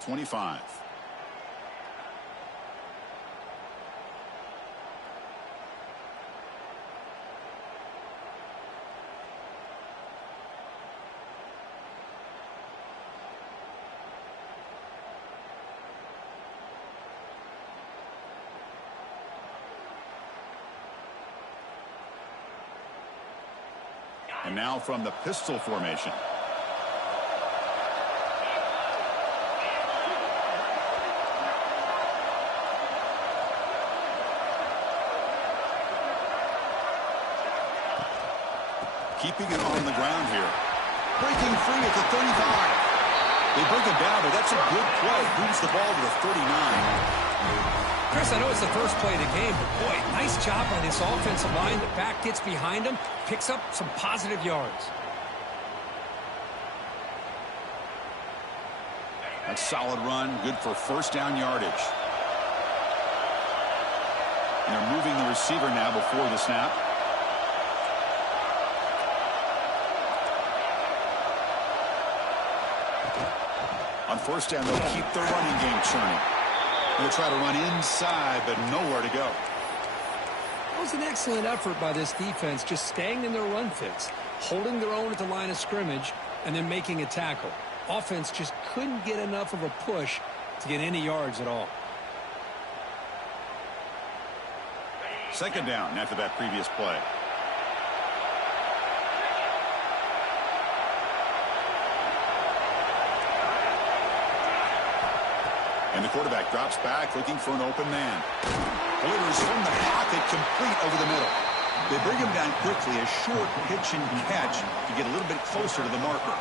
25. And now from the pistol formation. Keeping it on the ground here. Breaking free at the 35. They break it down, but that's a good play. Moves the ball to the 39. Chris, I know it's the first play of the game, but boy, nice job by this offensive line. The back gets behind him, picks up some positive yards. That's a solid run, good for first down yardage. And they're moving the receiver now before the snap. On first down, they'll keep their running game churning. They'll try to run inside, but nowhere to go. That was an excellent effort by this defense, just staying in their run fits, holding their own at the line of scrimmage, and then making a tackle. Offense just couldn't get enough of a push to get any yards at all. Second down after that previous play. And the quarterback drops back looking for an open man. Delivers from the pocket complete over the middle. They bring him down quickly, a short pitch and catch to get a little bit closer to the marker.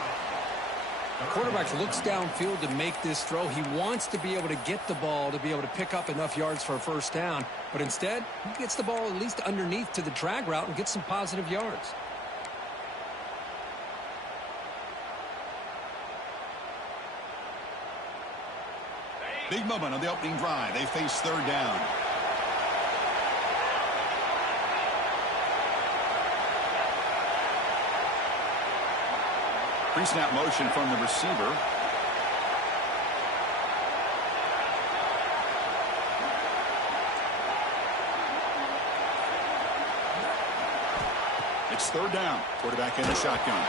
The quarterback looks downfield to make this throw. He wants to be able to get the ball to be able to pick up enough yards for a first down. But instead, he gets the ball at least underneath to the drag route and gets some positive yards. Big moment on the opening drive. They face third down. Pre-snap motion from the receiver. It's third down. Quarterback in the shotgun.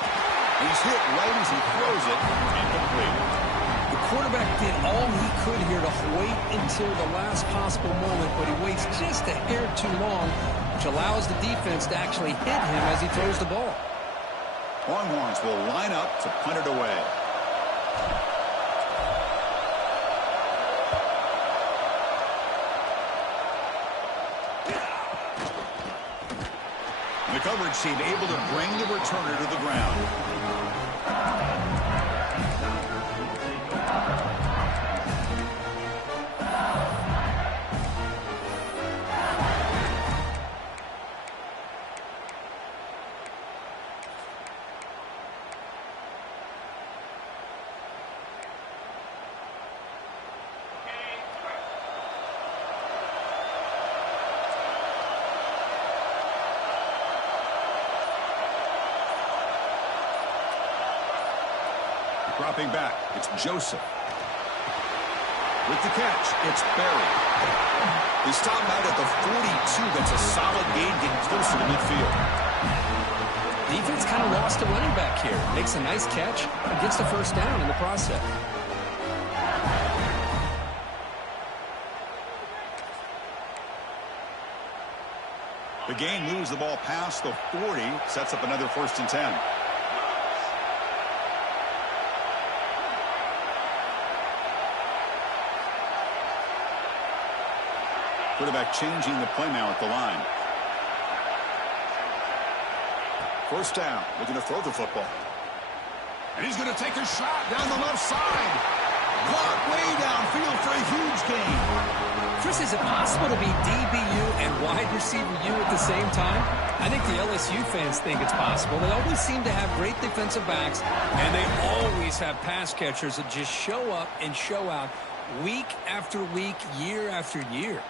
He's hit right as he throws it. Incomplete. The quarterback did all he could here to wait until the last possible moment, but he waits just a hair too long, which allows the defense to actually hit him as he throws the ball. Longhorns will line up to punt it away. The coverage team able to bring the returner to the ground. Dropping back, it's Joseph. With the catch, it's Barry. They stop out at the 42. That's a solid gain, getting closer to midfield. Defense kind of lost a running back here. Makes a nice catch and gets the first down in the process. The gain moves the ball past the 40, sets up another 1st and 10. Quarterback changing the play now at the line. First down, looking to throw the football. And he's going to take a shot down the left side. Caught way downfield for a huge gain. Chris, is it possible to be DBU and wide receiver U at the same time? I think the LSU fans think it's possible. They always seem to have great defensive backs, and they always have pass catchers that just show up and show out week after week, year after year.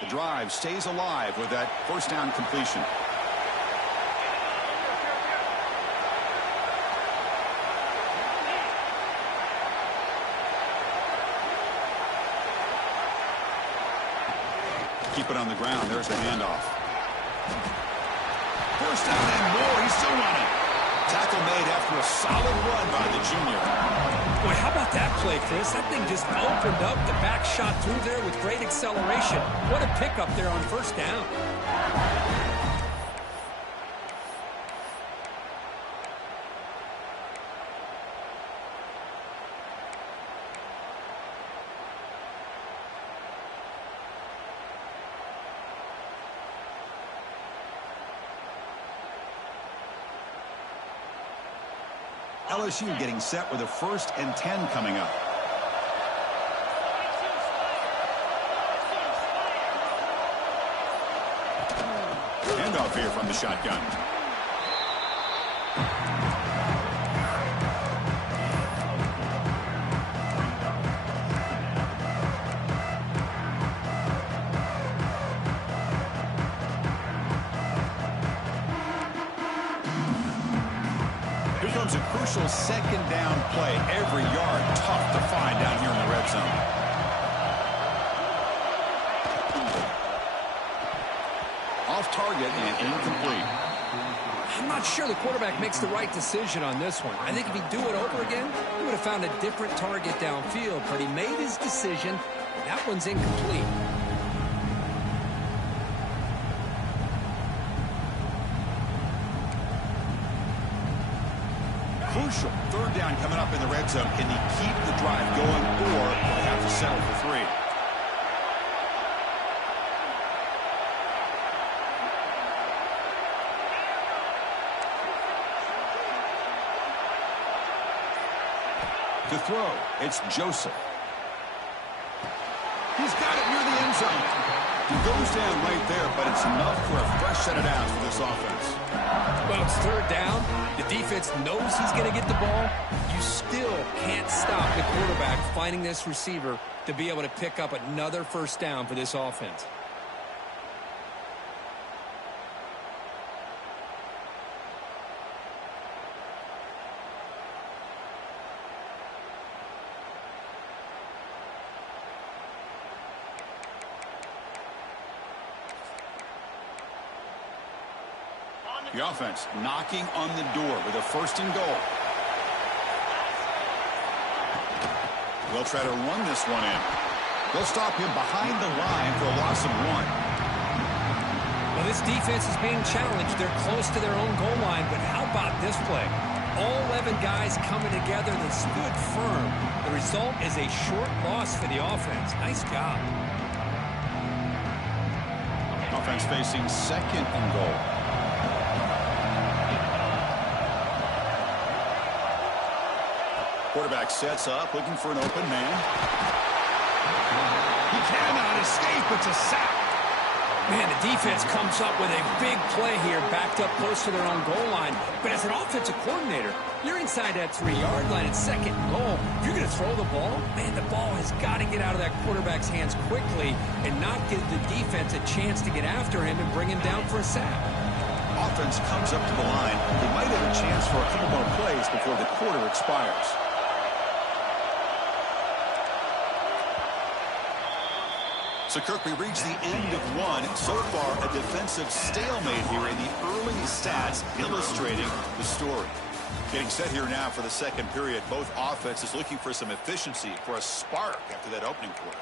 The drive stays alive with that first down completion. Keep it on the ground. There's the handoff. First down and more. He's still running. Tackle made after a solid run by the junior. Boy, how about that play, Chris? That thing just opened up. The back shot through there with great acceleration. What a pickup there on first down. LSU getting set with a 1st and 10 coming up. Handoff here from the shotgun. A crucial 2nd down play. Every yard tough to find down here in the red zone. Off target and incomplete. I'm not sure the quarterback makes the right decision on this one. I think if he'd do it over again, he would have found a different target downfield, but he made his decision, and that one's incomplete. Crucial 3rd down coming up in the red zone. Can he keep the drive going, or will they have to settle for 3? To throw, it's Joseph. He's got it near the end zone. He goes down right there, but it's enough for a fresh set of downs for this offense. Well, it's 3rd down. The defense knows he's going to get the ball. You still can't stop the quarterback finding this receiver to be able to pick up another 1st down for this offense. The offense knocking on the door with a 1st and goal. They'll try to run this one in. They'll stop him behind the line for a loss of 1. Well, this defense is being challenged. They're close to their own goal line, but how about this play? All 11 guys coming together. They stood firm. The result is a short loss for the offense. Nice job. Offense facing 2nd and goal. Quarterback sets up, looking for an open man. He cannot escape. It's a sack. Man, the defense comes up with a big play here, backed up close to their own goal line. But as an offensive coordinator, you're inside that 3-yard line at 2nd and goal. If you're going to throw the ball, man, the ball has got to get out of that quarterback's hands quickly and not give the defense a chance to get after him and bring him down for a sack. Offense comes up to the line. They might have a chance for a couple more plays before the quarter expires. So, Kirk, we reached the end of 1. So far, a defensive stalemate here in the early stats illustrating the story. Getting set here now for the 2nd period. Both offenses looking for some efficiency, for a spark after that opening quarter.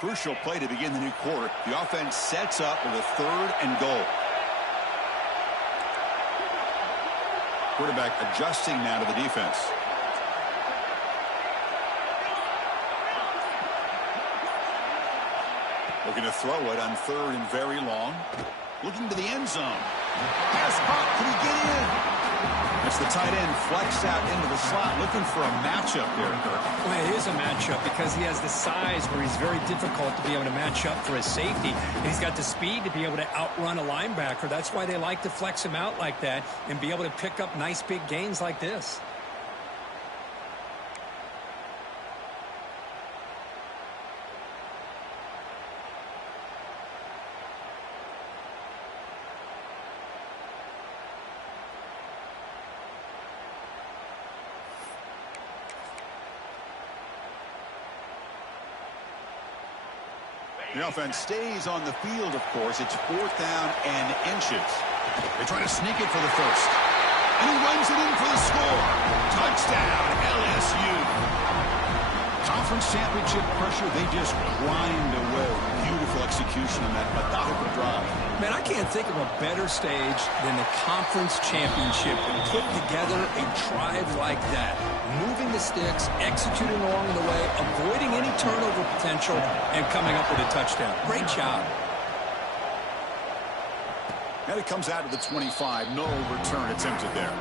Crucial play to begin the new quarter. The offense sets up with a 3rd and goal. Quarterback adjusting now to the defense. Looking to throw it on 3rd and very long. Looking to the end zone. Pass caught. Can he get in? It's the tight end flexed out into the slot, looking for a matchup there, Kirk. Well, it is a matchup because he has the size where he's very difficult to be able to match up for his safety. And he's got the speed to be able to outrun a linebacker. That's why they like to flex him out like that and be able to pick up nice big gains like this. The offense stays on the field, of course. It's 4th down and inches. They try to sneak it for the first. And he runs it in for the score. Touchdown, LSU. Conference championship pressure, they just grind away. Beautiful execution on that methodical drive. Man, I can't think of a better stage than the conference championship to put together a drive like that. Moving the sticks, executing along the way, avoiding any turnover potential, and coming up with a touchdown. Great job. And it comes out of the 25. No return attempted there.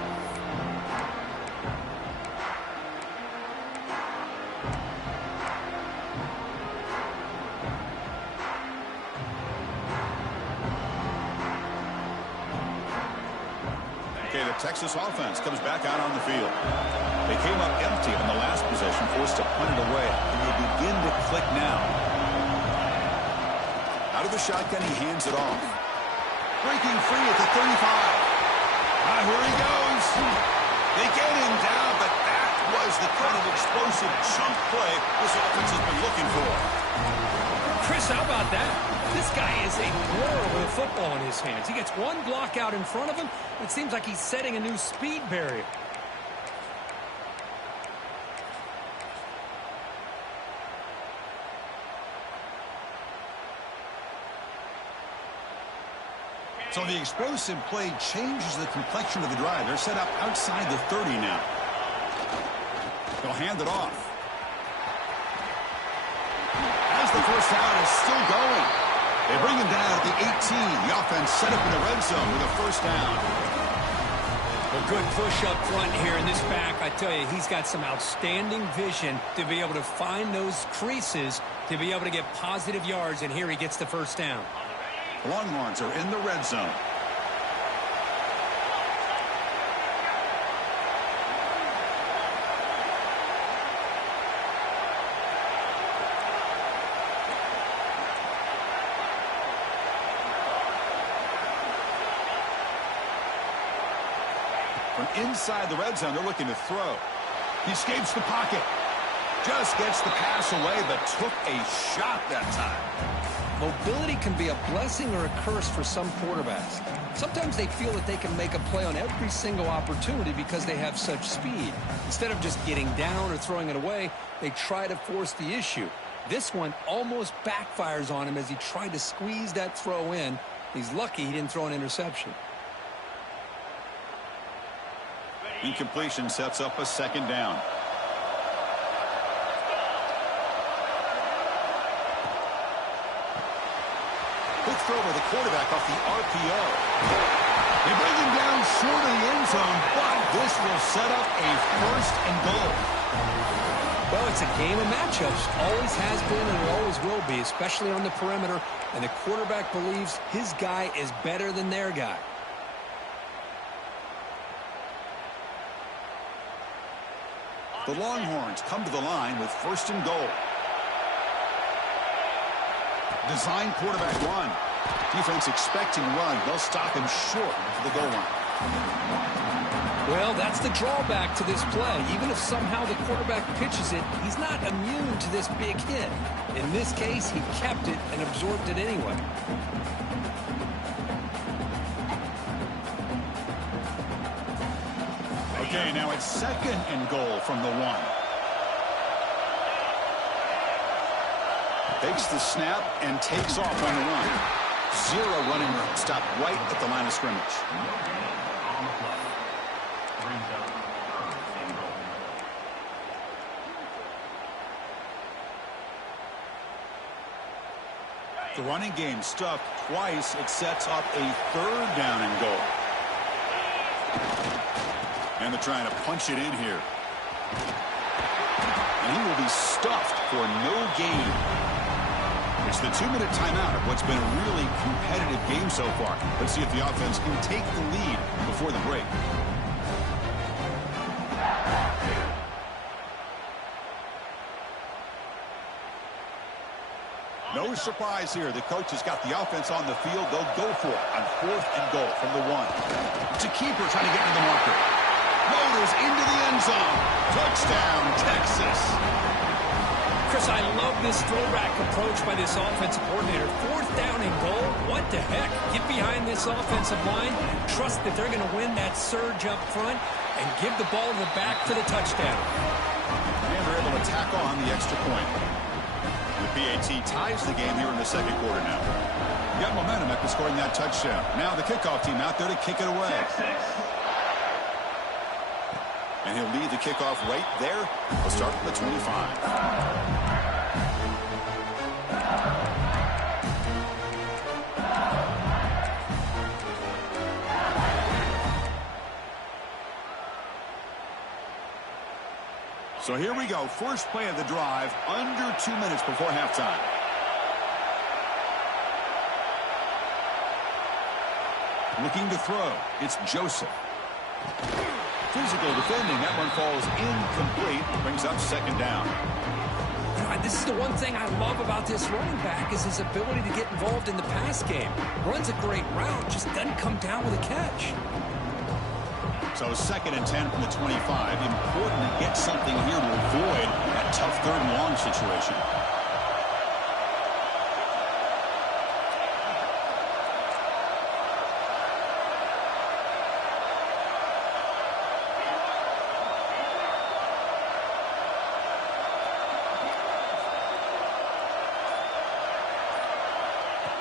Okay, the Texas offense comes back out on the field. They came up empty on the last possession, forced to punt it away, and they begin to click now. Out of the shotgun, he hands it off. Breaking free at the 35. Here he goes. They get him down, but that was the kind of explosive chunk play this offense has been looking for. Chris, how about that? This guy is a thrower with a football in his hands. He gets one block out in front of him. It seems like he's setting a new speed barrier. So the explosive play changes the complexion of the drive. They're set up outside the 30 now. They'll hand it off. As the first down is still going. They bring him down at the 18. The offense set up in the red zone with a first down. A good push up front here in this back. I tell you, he's got some outstanding vision to be able to find those creases, to be able to get positive yards, and here he gets the first down. Longhorns are in the red zone. From inside the red zone, they're looking to throw. He escapes the pocket. Just gets the pass away, but took a shot that time. Mobility can be a blessing or a curse for some quarterbacks. Sometimes they feel that they can make a play on every single opportunity because they have such speed. Instead of just getting down or throwing it away, they try to force the issue. This one almost backfires on him as he tried to squeeze that throw in. He's lucky he didn't throw an interception. Incompletion sets up a second down. Quick throw by the quarterback off the RPO. They bring him down short of the end zone, but this will set up a first and goal. Well, it's a game of matchups. Always has been and it always will be, especially on the perimeter. And the quarterback believes his guy is better than their guy. The Longhorns come to the line with first and goal. Design quarterback run. Defense expecting run. They'll stop him short to the goal line. Well, that's the drawback to this play. Even if somehow the quarterback pitches it, he's not immune to this big hit. In this case, he kept it and absorbed it anyway. Okay, now it's second and goal from the 1. Takes the snap and takes off on the run. 0 running room. Stopped right at the line of scrimmage. The running game stuffed twice. It sets up a third down and goal. And they're trying to punch it in here. And he will be stuffed for no gain. It's the 2-minute timeout of what's been a really competitive game so far. Let's see if the offense can take the lead before the break. No surprise here. The coach has got the offense on the field. They'll go for it on 4th and goal from the 1. It's a keeper trying to get to the marker. Motors into the end zone. Touchdown, Texas. Chris, I love this throwback approach by this offensive coordinator. 4th down and goal. What the heck? Get behind this offensive line. Trust that they're going to win that surge up front and give the ball to the back for the touchdown. And they're able to tack on the extra point. The PAT ties the game here in the second quarter now. Got momentum after scoring that touchdown. Now the kickoff team out there to kick it away. And he'll lead the kickoff right there. We'll start from the 25. So here we go. First play of the drive, under 2 minutes before halftime. Looking to throw. It's Joseph. Physical defending. That one falls incomplete. Brings up second down. This is the one thing I love about this running back is his ability to get involved in the pass game. Runs a great route, just doesn't come down with a catch. So 2nd and 10 from the 25. Important to get something here to avoid that tough 3rd and long situation.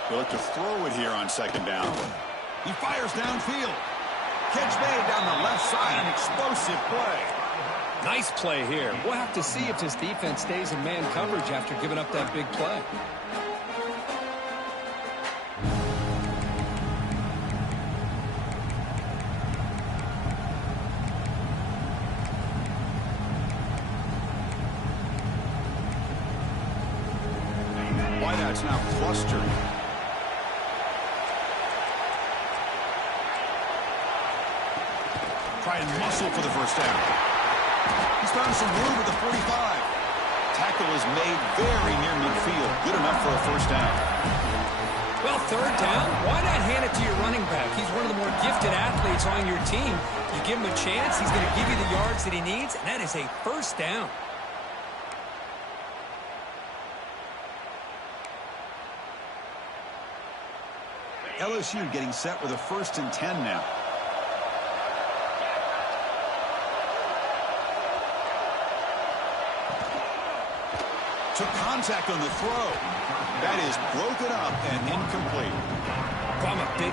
They look to throw it here on 2nd down. He fires downfield. Catch made down the left side. An explosive play. Nice play here. We'll have to see if this defense stays in man coverage after giving up that big play. Wideout's now clustered. Try and muscle for the first down. He's found some room at the 45. Tackle is made very near midfield. Good enough for a first down. Well, 3rd down, why not hand it to your running back? He's one of the more gifted athletes on your team. You give him a chance, he's going to give you the yards that he needs, and that is a first down. LSU getting set with a 1st and 10 now. Took contact on the throw. That is broken up and incomplete. From a big...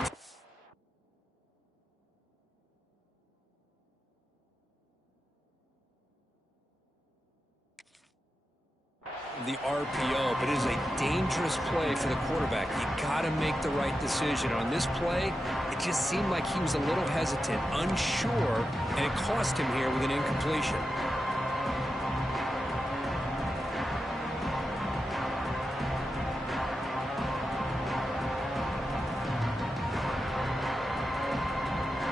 the RPO, but it is a dangerous play for the quarterback. You got to make the right decision. On this play, it just seemed like he was a little hesitant, unsure, and it cost him here with an incompletion.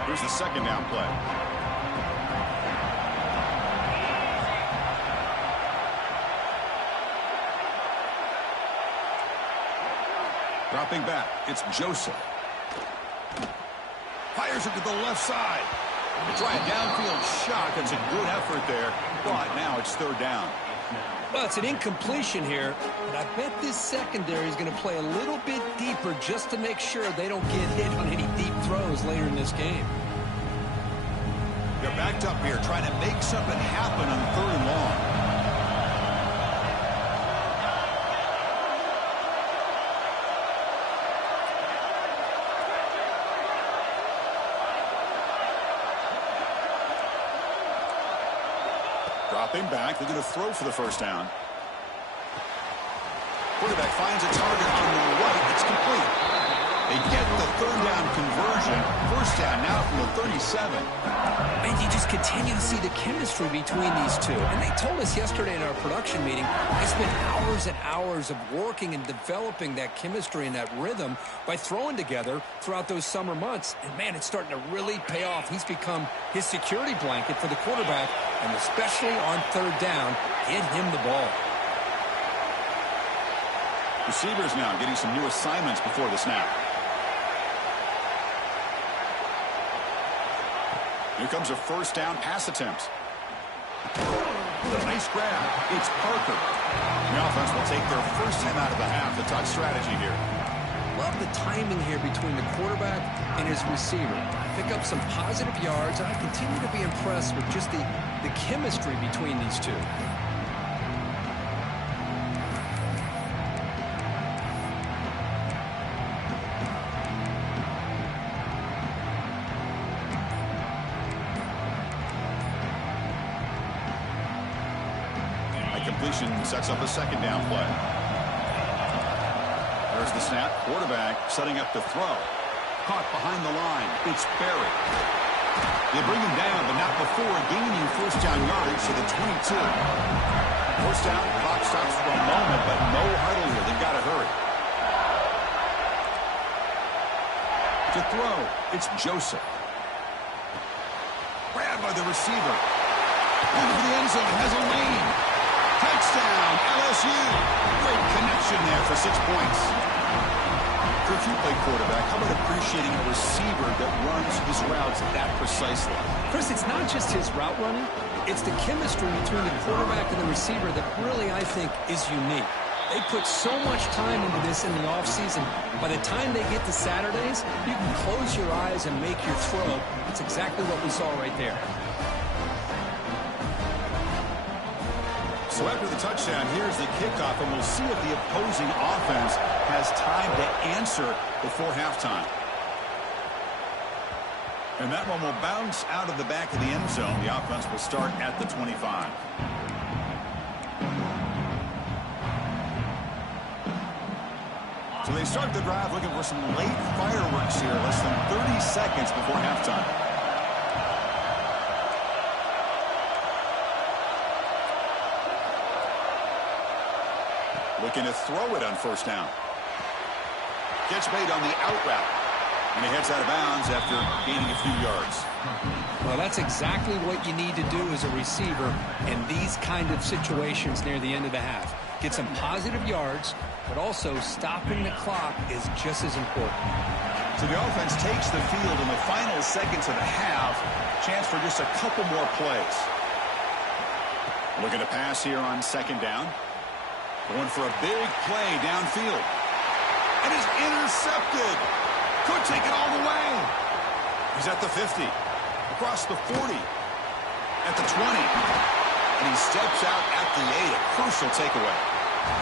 Here's the 2nd down play. Dropping back, it's Joseph. Fires it to the left side. They try a downfield shot. That's a good effort there, but now it's 3rd down. Well, it's an incompletion here, but I bet this secondary is going to play a little bit deeper just to make sure they don't get hit on any deep throws later in this game. They're backed up here, trying to make something happen on 3rd and long. Dropping back, they're going to throw for the first down. Quarterback finds a target on the right. It's complete. They get the 3rd down conversion. First down now from the 37. And you just continue to see the chemistry between these two. And they told us yesterday in our production meeting, they spent hours and hours of working and developing that chemistry and that rhythm by throwing together throughout those summer months. And, man, it's starting to really pay off. He's become his security blanket for the quarterback, and especially on 3rd down, get him the ball. Receivers now getting some new assignments before the snap. Here comes a first down pass attempt. with a nice grab. It's Parker. The offense will take their first time out of the half. The touch strategy here. Love the timing here between the quarterback and his receiver. Pick up some positive yards, and I continue to be impressed with just the chemistry between these two. Completion sets up a second down play. There's the snap. Quarterback setting up to throw. Caught behind the line. It's Barry. They bring him down, but not before gaining first down yardage to the 22. First down, clock stops for a moment, but no huddle here. They've got to hurry. To throw, it's Joseph. Grabbed by the receiver. Into the end zone, has a lane. Touchdown, LSU. Great connection there for 6 points. If you play quarterback, how about appreciating a receiver that runs his routes that precisely? Chris, it's not just his route running. It's the chemistry between the quarterback and the receiver that really, I think, is unique. They put so much time into this in the offseason. By the time they get to Saturdays, you can close your eyes and make your throw. That's exactly what we saw right there. So after the touchdown, here's the kickoff, and we'll see if the opposing offense has time to answer before halftime. And that one will bounce out of the back of the end zone. The offense will start at the 25. So they start the drive looking for some late fireworks here, less than 30 seconds before halftime. Looking to throw it on first down. Gets made on the out route. And he heads out of bounds after gaining a few yards. Well, that's exactly what you need to do as a receiver in these kind of situations near the end of the half. Get some positive yards, but also stopping the clock is just as important. So the offense takes the field in the final seconds of the half. Chance for just a couple more plays. Looking to pass here on second down. Going for a big play downfield. And is intercepted. Could take it all the way. He's at the 50. Across the 40. At the 20. And he steps out at the 8. A crucial takeaway.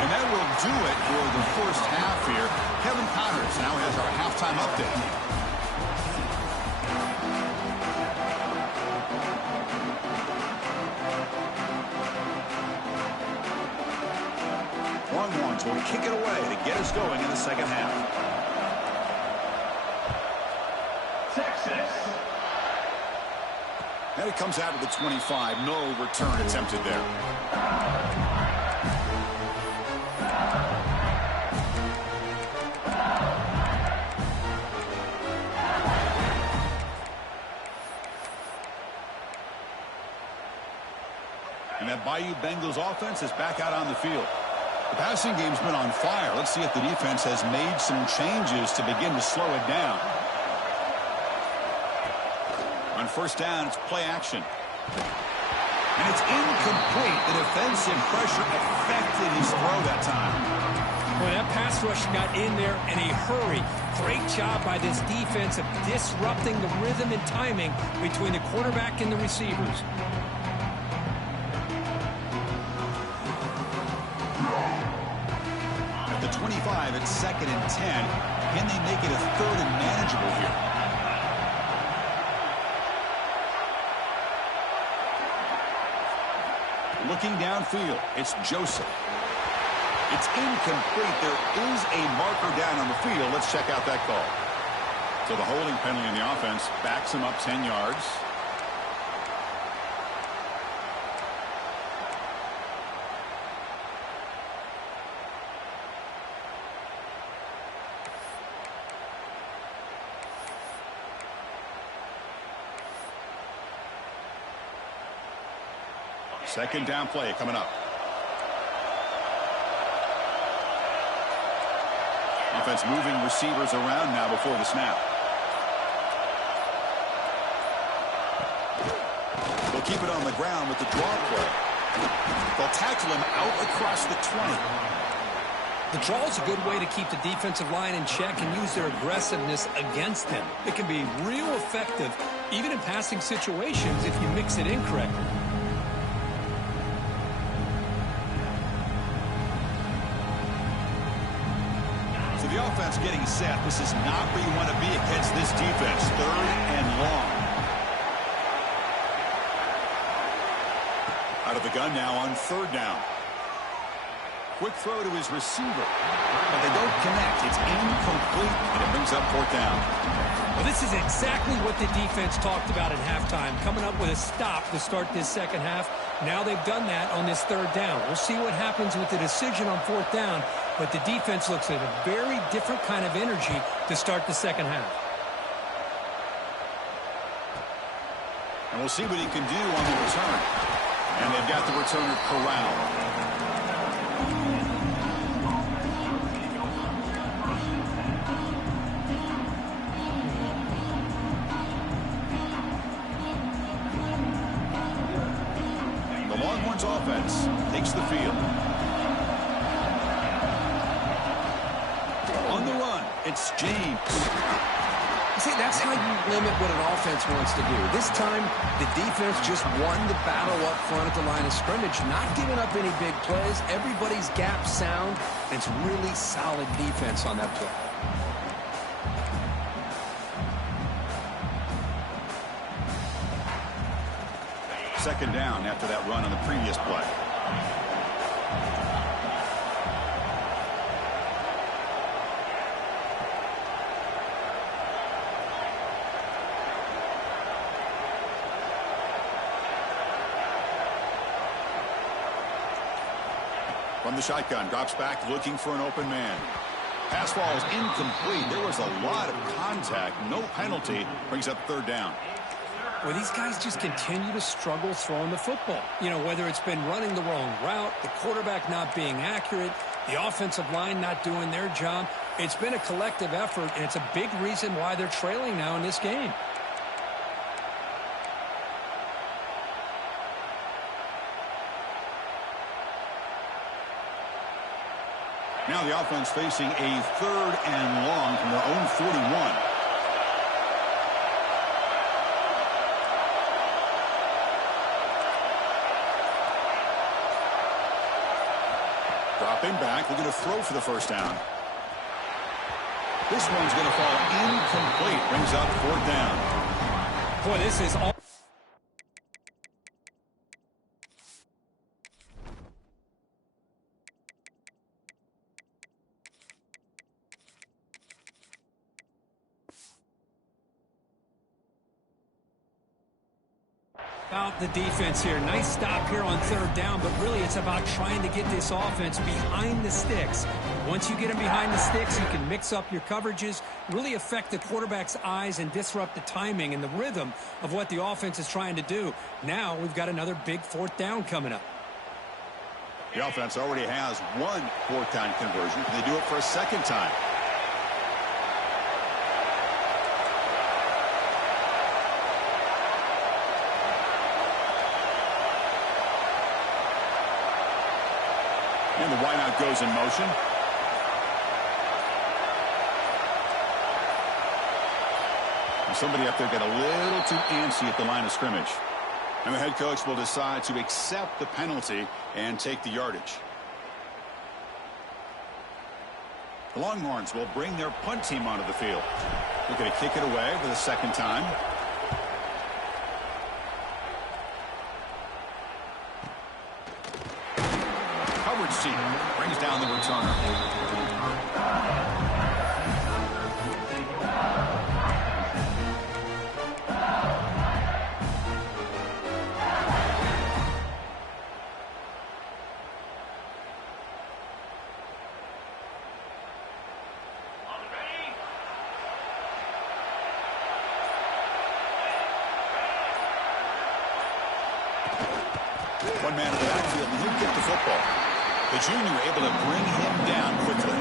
And that will do it for the first half here. Kevin Connors now has our halftime update. Longhorns will kick it away to get us going in the second half. Texas. And it comes out of the 25. No return attempted there. And that Bayou Bengals offense is back out on the field. The passing game's been on fire. Let's see if the defense has made some changes to begin to slow it down. On first down, it's play action. And it's incomplete. The defensive pressure affected his throw that time. Well, that pass rush got in there in a hurry. Great job by this defense of disrupting the rhythm and timing between the quarterback and the receivers. At the 25, it's 2nd and 10. Can they make it a 3rd and manageable here? Looking downfield, it's Joseph. It's incomplete. There is a marker down on the field. Let's check out that call. So the holding penalty in the offense backs him up 10 yards. Second down play coming up. Offense moving receivers around now before the snap. They'll keep it on the ground with the draw play. They'll tackle him out across the 20. The draw is a good way to keep the defensive line in check and use their aggressiveness against him. It can be real effective, even in passing situations, if you mix it in correctly. So the offense getting set. This is not where you want to be against this defense. 3rd and long. Out of the gun now on 3rd down. Quick throw to his receiver. But they don't connect. It's incomplete, and it brings up 4th down. Well, this is exactly what the defense talked about at halftime, coming up with a stop to start this second half. Now they've done that on this 3rd down. We'll see what happens with the decision on 4th down, but the defense looks at a very different kind of energy to start the second half. And we'll see what he can do on the return. And they've got the returner corralled. Offense takes the field. On the run, it's James. See, that's how you limit what an offense wants to do. This time, the defense just won the battle up front at the line of scrimmage, not giving up any big plays. Everybody's gap sound, and it's really solid defense on that play. 2nd down after that run on the previous play. From the shotgun, drops back looking for an open man. Pass ball is incomplete. There was a lot of contact. No penalty. Brings up 3rd down. Well, these guys just continue to struggle throwing the football. You know, whether it's been running the wrong route, the quarterback not being accurate, the offensive line not doing their job. It's been a collective effort, and it's a big reason why they're trailing now in this game. Now the offense facing a 3rd and long from their own 41. Dropping back, looking to throw for the 1st down. This one's going to fall incomplete. Brings up 4th down. Boy, this is all. About the defense here. Nice stop here on 3rd down, but really it's about trying to get this offense behind the sticks. Once you get them behind the sticks, you can mix up your coverages, really affect the quarterback's eyes and disrupt the timing and the rhythm of what the offense is trying to do. Now we've got another big 4th down coming up. The offense already has one 4th down conversion. Can they do it for a 2nd time? And the wideout goes in motion. And somebody up there got a little too antsy at the line of scrimmage. And the head coach will decide to accept the penalty and take the yardage. The Longhorns will bring their punt team onto the field. They're going to kick it away for the 2nd time. Brings down the returner. One man in the backfield, and he'll get the football. The junior able to bring him down quickly.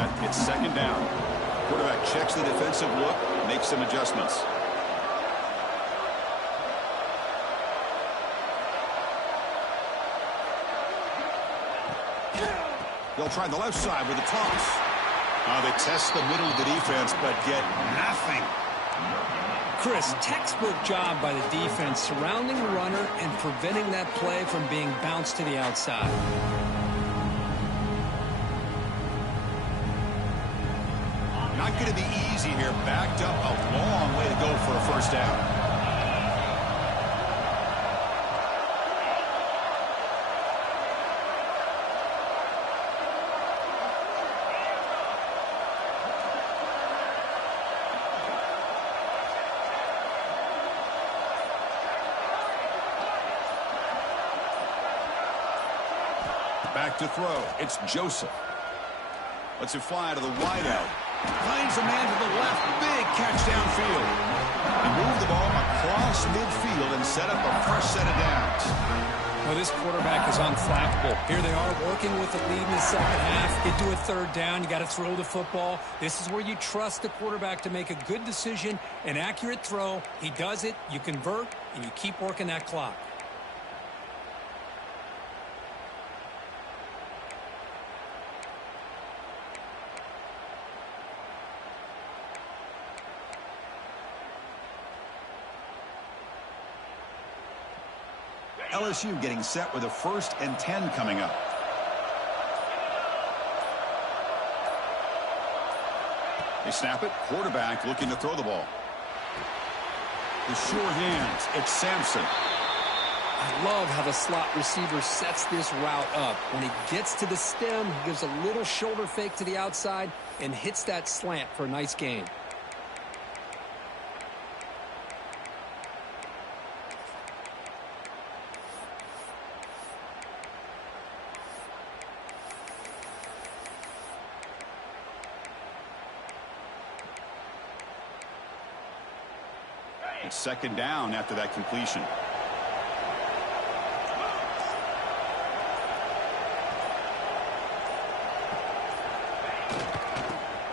set. It's second down. Quarterback checks the defensive look, makes some adjustments. They'll try the left side with a toss. They test the middle of the defense, but get nothing. Chris, textbook job by the defense surrounding the runner and preventing that play from being bounced to the outside. Not going to be easy here. Backed up a long way to go for a first down. Back to throw. It's Joseph. Lets it fly to the wideout. Finds a man to the left. Big catch downfield. He moved the ball across midfield and set up a fresh set of downs. Well, this quarterback is unflappable. Here they are working with the lead in the second half. Get to a third down. You got to throw the football. This is where you trust the quarterback to make a good decision, an accurate throw. He does it. You convert, and you keep working that clock. LSU getting set with a 1st and 10 coming up. They snap it. Quarterback looking to throw the ball. The sure hands. It's Sampson. I love how the slot receiver sets this route up. When he gets to the stem, he gives a little shoulder fake to the outside and hits that slant for a nice gain. It's second down after that completion.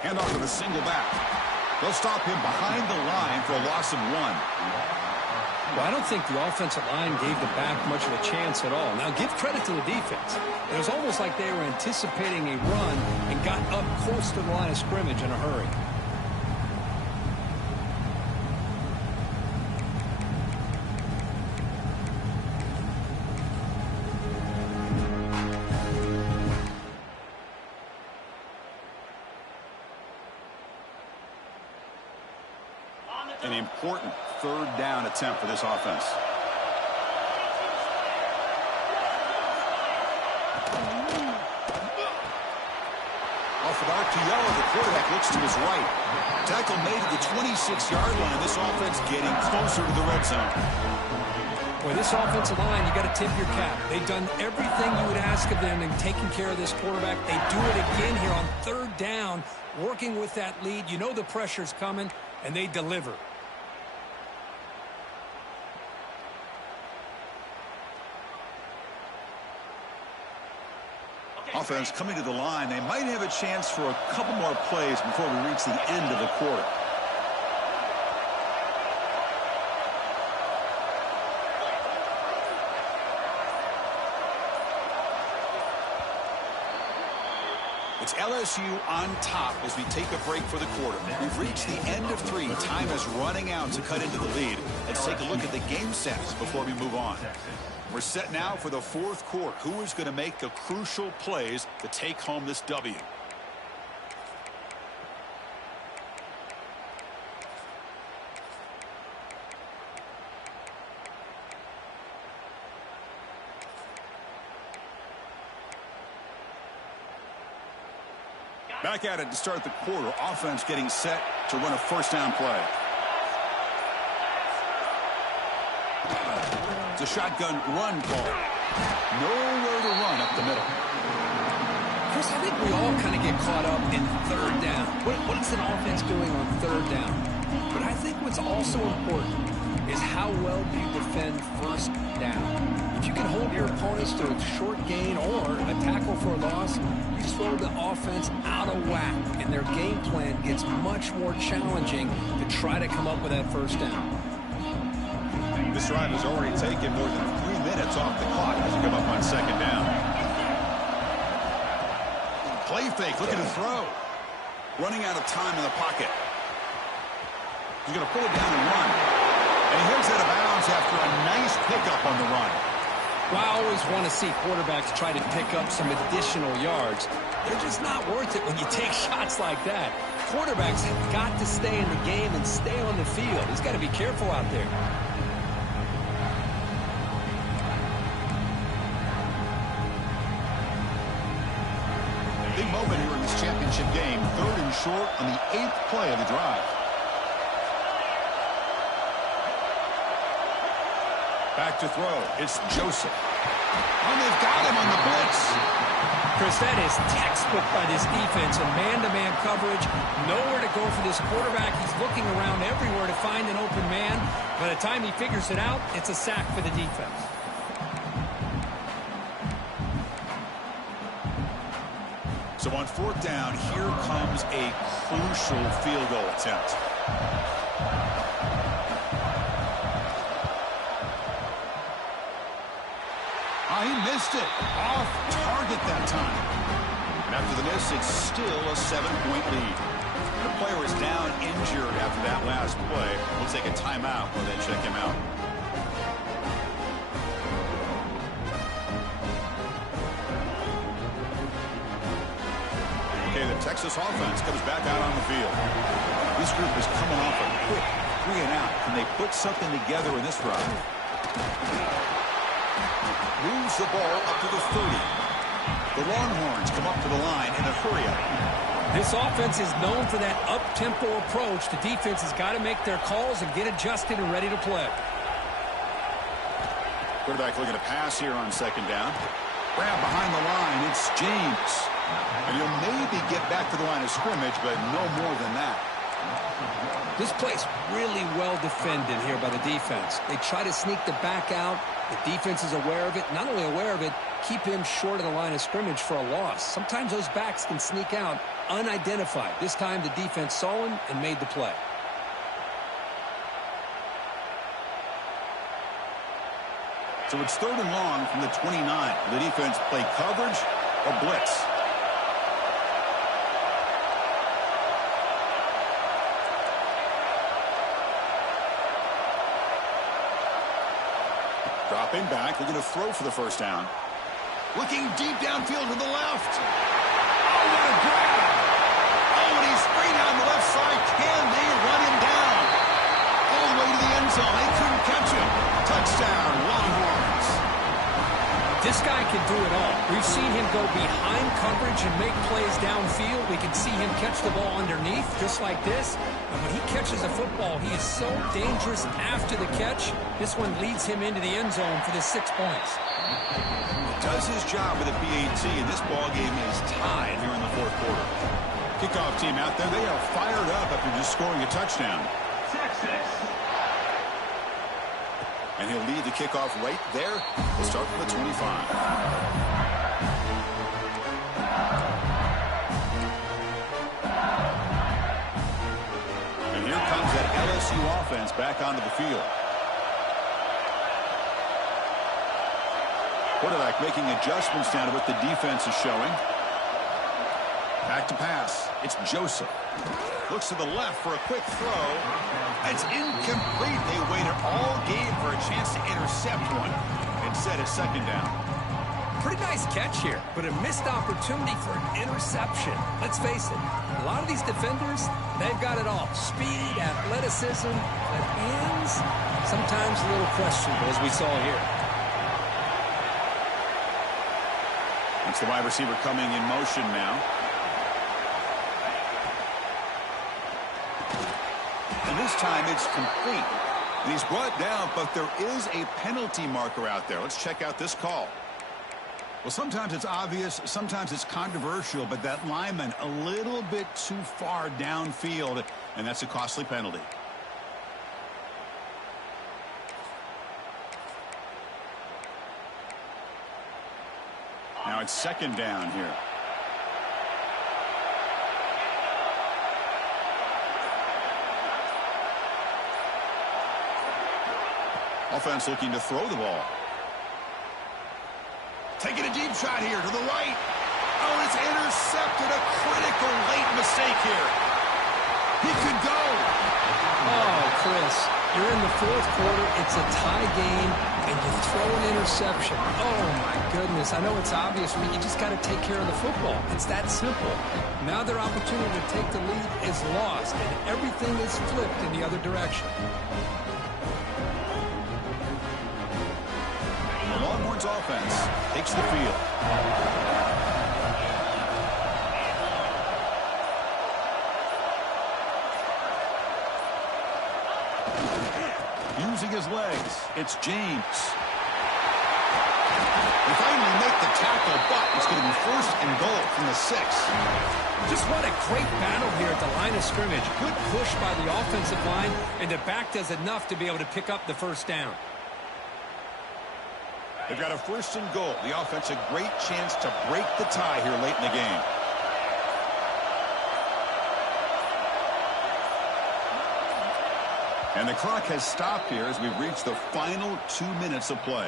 Hand off to the single back. They'll stop him behind the line for a loss of 1. Well, I don't think the offensive line gave the back much of a chance at all. Now, give credit to the defense. It was almost like they were anticipating a run and got up close to the line of scrimmage in a hurry. An important third down attempt for this offense. Off an RPO, the quarterback looks to his right. Tackle made at the 26-yard line. This offense getting closer to the red zone. Boy, this offensive line, you got to tip your cap. They've done everything you would ask of them in taking care of this quarterback. They do it again here on third down, working with that lead. You know the pressure's coming, and they deliver. Offense coming to the line. They might have a chance for a couple more plays before we reach the end of the quarter. It's LSU on top as we take a break for the quarter. We've reached the end of 3. Time is running out to cut into the lead. Let's take a look at the game stats before we move on. We're set now for the 4th quarter. Who is going to make the crucial plays to take home this W? Back at it to start the quarter. Offense getting set to run a first down play. It's a shotgun run call. Nowhere to run up the middle. Chris, I think we all kind of get caught up in third down. What is an offense doing on third down? But I think what's also important, is how well do you defend first down. If you can hold your opponents to a short gain or a tackle for a loss, you throw the offense out of whack, and their game plan gets much more challenging to try to come up with that first down. This drive has already taken more than 3 minutes off the clock as we come up on second down. Play fake, looking to throw. Running out of time in the pocket. He's going to pull it down and run. And he heads out of bounds after a nice pickup on the run. Well, I always want to see quarterbacks try to pick up some additional yards. They're just not worth it when you take shots like that. Quarterbacks have got to stay in the game and stay on the field. He's got to be careful out there. Big moment here in this championship game. 3rd and short on the 8th play of the drive. Back to throw. It's Joseph. And they've got him on the blitz. Chris, that is textbook by this defense and man-to-man coverage. Nowhere to go for this quarterback. He's looking around everywhere to find an open man. By the time he figures it out, it's a sack for the defense. So on 4th down, here comes a crucial field goal attempt. He missed it. Off target that time. And after the miss, it's still a 7-point lead. The player is down injured after that last play. We'll take a timeout while they check him out. Okay, the Texas offense comes back out on the field. This group is coming off a quick 3-and-out. Can they put something together in this drive? Moves the ball up to the 30. The Longhorns come up to the line in a hurry-up. This offense is known for that up-tempo approach. The defense has got to make their calls and get adjusted and ready to play. Quarterback looking to pass here on 2nd down. Grab behind the line. It's James. And he'll maybe get back to the line of scrimmage, but no more than that. This play's really well defended here by the defense. They try to sneak the back out. The defense is aware of it. Not only aware of it, keep him short of the line of scrimmage for a loss. Sometimes those backs can sneak out unidentified. This time the defense saw him and made the play. So it's 3rd and long from the 29. The defense play coverage or blitz. Dropping back, looking to throw for the first down. Looking deep downfield to the left. Oh, what a grab! Oh, and he's free down the left side. Can they run him down? All the way to the end zone. They couldn't catch him. Touchdown, Longhorns. This guy can do it all. We've seen him go behind coverage and make plays downfield. We can see him catch the ball underneath, just like this. And when he catches a football, he is so dangerous after the catch. This one leads him into the end zone for the 6 points. Does his job with a PAT, and this ball game is tied here in the 4th quarter. Kickoff team out there, they are fired up after just scoring a touchdown. Texas. And he'll lead the kickoff right there. We'll start from the 25. And here comes that LSU offense back onto the field. Quarterback making adjustments down to what the defense is showing. Back to pass. It's Joseph. Looks to the left for a quick throw. It's incomplete. They waited all game for a chance to intercept one. Instead, it's 2nd down. Pretty nice catch here, but a missed opportunity for an interception. Let's face it, a lot of these defenders, they've got it all. Speed, athleticism, but hands, sometimes a little questionable, as we saw here. That's the wide receiver coming in motion now. And this time it's complete. And he's brought down, but there is a penalty marker out there. Let's check out this call. Well, sometimes it's obvious, sometimes it's controversial, but that lineman a little bit too far downfield, and that's a costly penalty. it's second down here. Offense looking to throw the ball. Taking a deep shot here to the right. Oh, it's intercepted. A critical late mistake here. He could go. Oh, Chris, you're in the fourth quarter. It's a tie game, and you throw an interception. Oh, my goodness. I know it's obvious, but you just got to take care of the football. It's that simple. Now their opportunity to take the lead is lost, and everything is flipped in the other direction. The Longhorns offense takes the field. Using his legs, it's James. They finally make the tackle, but it's going to be first and goal from the 6. Just what a great battle here at the line of scrimmage. Good push by the offensive line, and the back does enough to be able to pick up the first down. They've got a first and goal. The offense a great chance to break the tie here late in the game. And the clock has stopped here as we've reached the final 2 minutes of play.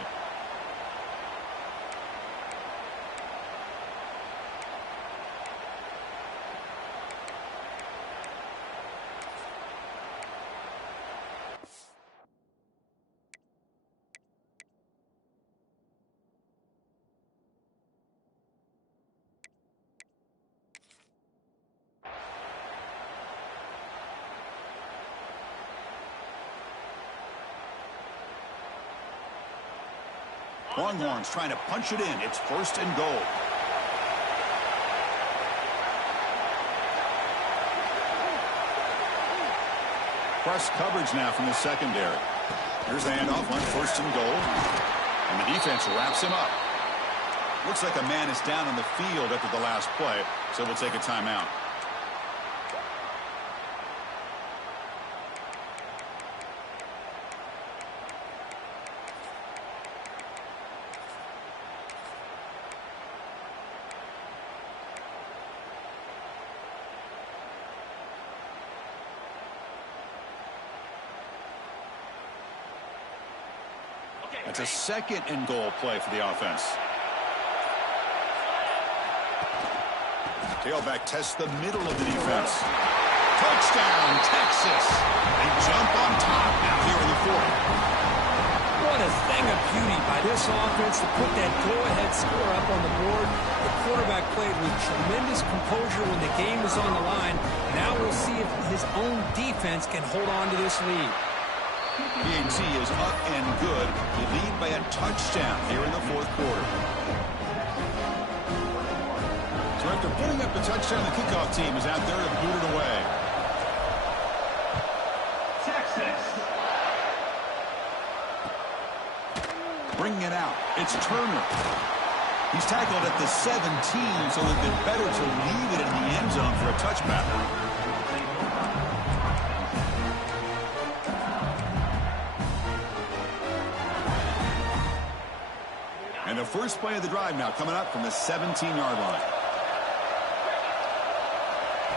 Longhorns trying to punch it in. It's first and goal. Press coverage now from the secondary. Here's the handoff on first and goal. And the defense wraps him up. Looks like a man is down on the field after the last play, so we'll take a timeout. It's a second and goal play for the offense. Tailback tests the middle of the defense. Touchdown, Texas. They jump on top now here in the 4th. What a thing of beauty by this offense to put that go-ahead score up on the board. The quarterback played with tremendous composure when the game was on the line. Now we'll see if his own defense can hold on to this lead. PAT is up and good. They lead by a touchdown here in the 4th quarter. So after putting up the touchdown, the kickoff team is out there to boot it away. Texas. Bringing it out. It's Turner. He's tackled at the 17, so it'd been better to leave it in the end zone for a touchback. And the first play of the drive now coming up from the 17-yard line.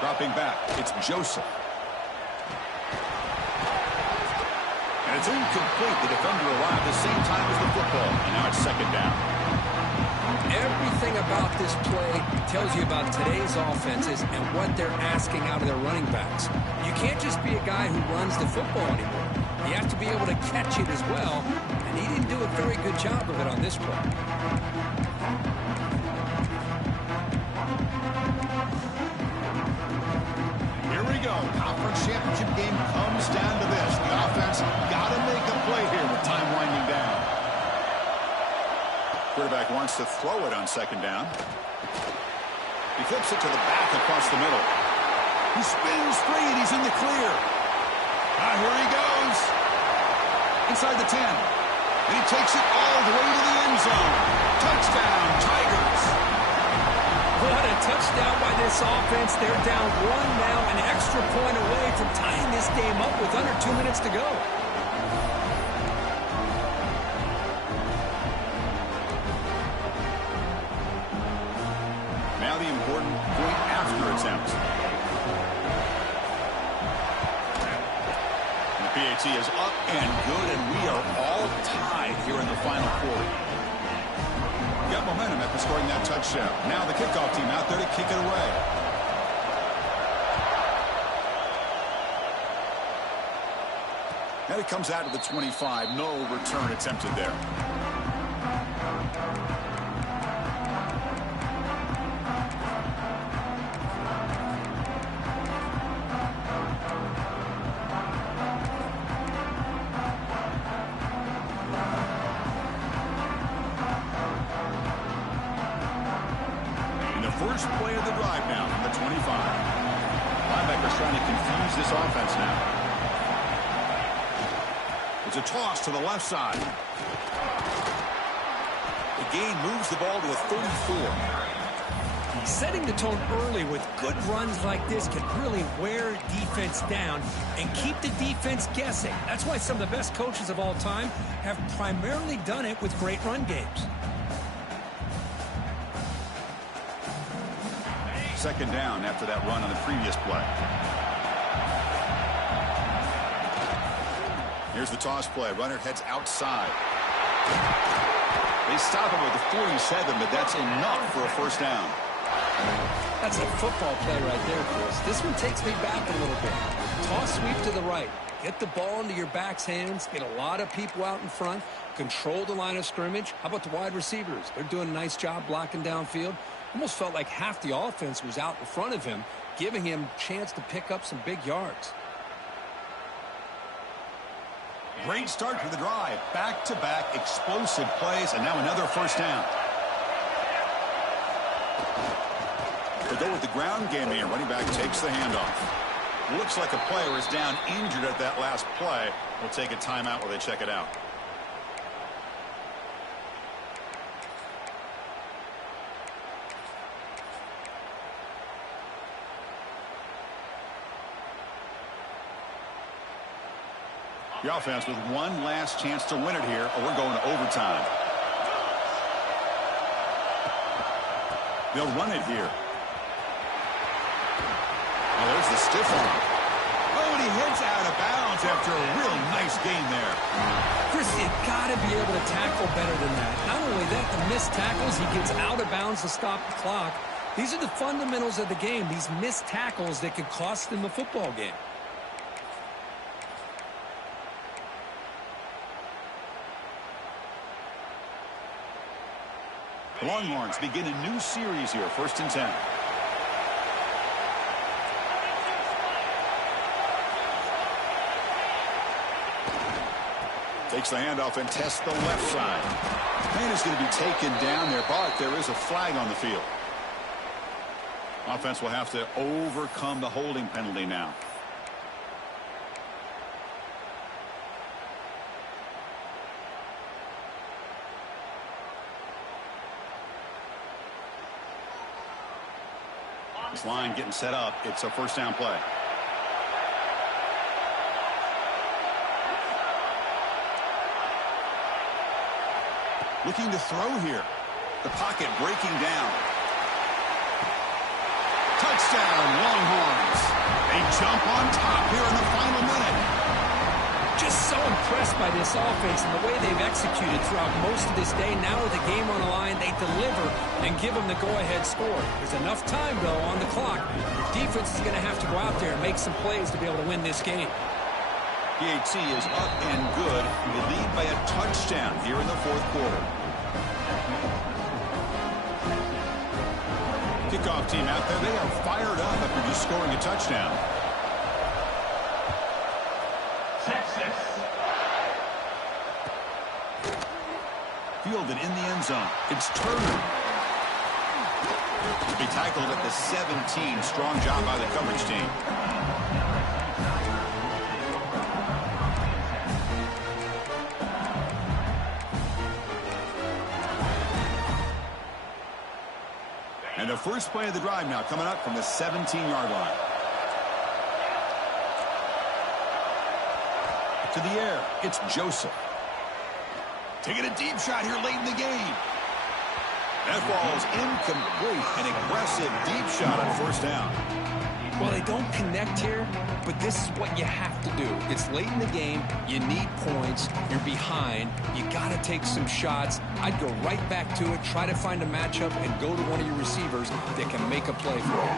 Dropping back, it's Joseph. And it's incomplete. The defender arrived at the same time as the football. And now it's second down. Everything about this play tells you about today's offenses and what they're asking out of their running backs. You can't just be a guy who runs the football anymore. You have to be able to catch it as well, and he didn't do a very good job of it on this play. Here we go. Conference championship game comes down to this. The offense got to make a play here with time winding down. Quarterback wants to throw it on second down. He flips it to the back across the middle. He spins free, and he's in the clear. Here he goes. Inside the 10. And he takes it all the way to the end zone. Touchdown, Tigers. What a touchdown by this offense. They're down 1 now, an extra point away from tying this game up with under 2 minutes to go. PAT is up and good, and we are all tied here in the final quarter. Got momentum after scoring that touchdown. Now the kickoff team out there to kick it away. And it comes out to the 25. No return attempted there. First play of the drive now from the 25. Linebacker's trying to confuse this offense now. It's a toss to the left side. The gain moves the ball to a 34. Setting the tone early with good runs like this can really wear defense down and keep the defense guessing. That's why some of the best coaches of all time have primarily done it with great run games. Second down after that run on the previous play. Here's the toss play. Runner heads outside. They stop him with the 47, but that's enough for a first down. That's a football play right there, Chris. This one takes me back a little bit. Toss sweep to the right. Get the ball into your back's hands. Get a lot of people out in front. Control the line of scrimmage. How about the wide receivers? They're doing a nice job blocking downfield. Almost felt like half the offense was out in front of him, giving him a chance to pick up some big yards. Great start to the drive. Back-to-back explosive plays, and now another first down. They go with the ground game here. Running back takes the handoff. Looks like a player is down injured at that last play. We'll take a timeout while they check it out. The offense with one last chance to win it here, or we're going to overtime. They'll run it here. Oh, there's the stiff arm. Oh, and he heads out of bounds after a real nice gain there. Chris, you got to be able to tackle better than that. Not only that, the missed tackles, he gets out of bounds to stop the clock. These are the fundamentals of the game. These missed tackles that could cost them a football game. The Longhorns begin a new series here, 1st and 10. Takes the handoff and tests the left side. Man is going to be taken down there, but there is a flag on the field. Offense will have to overcome the holding penalty now. This line getting set up. It's a first down play. Looking to throw here. The pocket breaking down. Touchdown, Longhorns. They jump on top here in the final minute. Just so impressed by this offense and the way they've executed throughout most of this day. Now with the game on the line, they deliver and give them the go-ahead score. There's enough time, though, on the clock. The defense is going to have to go out there and make some plays to be able to win this game. PAT is up and good. They lead by a touchdown here in the 4th quarter. Kickoff team out there. They are fired up after just scoring a touchdown. Fielded in the end zone. It's Turner. He'll be tackled at the 17. Strong job by the coverage team. And the first play of the drive now coming up from the 17-yard line. To the air, it's Joseph. Taking a deep shot here late in the game. That ball is incomplete. An aggressive deep shot on first down. Well, they don't connect here, but this is what you have to do. It's late in the game. You need points. You're behind. You got to take some shots. I'd go right back to it, try to find a matchup, and go to one of your receivers that can make a play for you.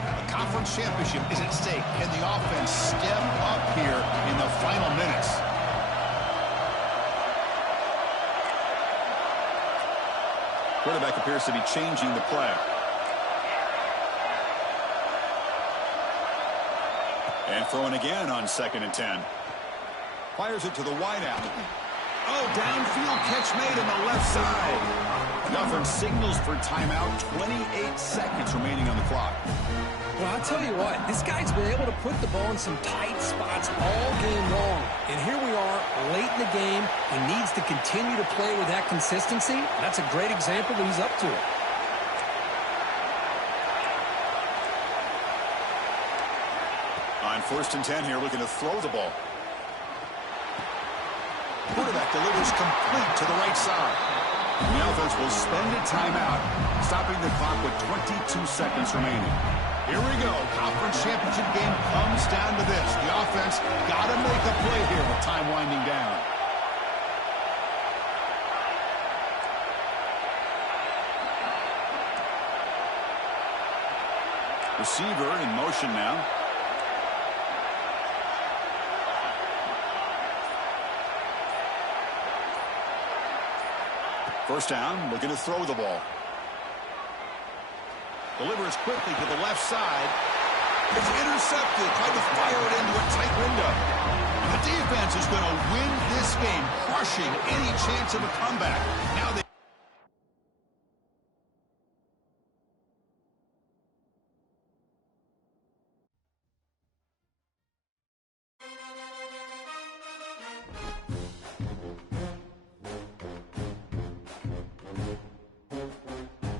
A conference championship is at stake. Can the offense stem up here in the final minutes? Quarterback appears to be changing the play. And throwing again on 2nd and 10. Fires it to the wideout. Oh, downfield catch made on the left side. The offense signals for timeout. 28 seconds remaining on the clock. Well, I'll tell you what, this guy's been able to put the ball in some tight spots all game long. And here we are, late in the game. He needs to continue to play with that consistency. That's a great example that he's up to it. On 1st and 10 here, looking to throw the ball. Quarterback delivers complete to the right side. The offense will spend a timeout, stopping the clock with 22 seconds remaining. Here we go. Conference championship game comes down to this. The offense got to make a play here with time winding down. Receiver in motion now. First down, looking to throw the ball. Delivers quickly to the left side. It's intercepted. Tried to fire it into a tight window. The defense is going to win this game, crushing any chance of a comeback. Now they